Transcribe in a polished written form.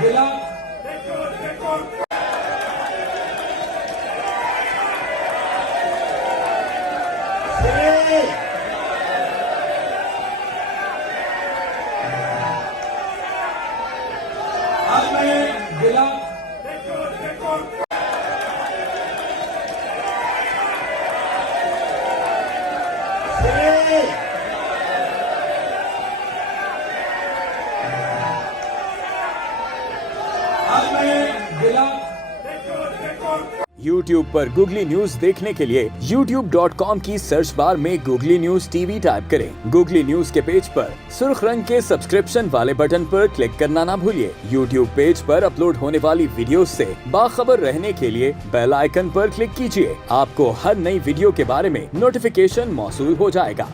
जिला जिला YouTube पर गूगली न्यूज देखने के लिए youtube.com की सर्च बार में गूगली न्यूज टीवी टाइप करें। गूगली न्यूज के पेज पर सुर्ख रंग के सब्सक्रिप्शन वाले बटन पर क्लिक करना ना भूलिए। YouTube पेज पर अपलोड होने वाली वीडियोस से बाखबर रहने के लिए बेल आइकन पर क्लिक कीजिए। आपको हर नई वीडियो के बारे में नोटिफिकेशन मौसूल हो जाएगा।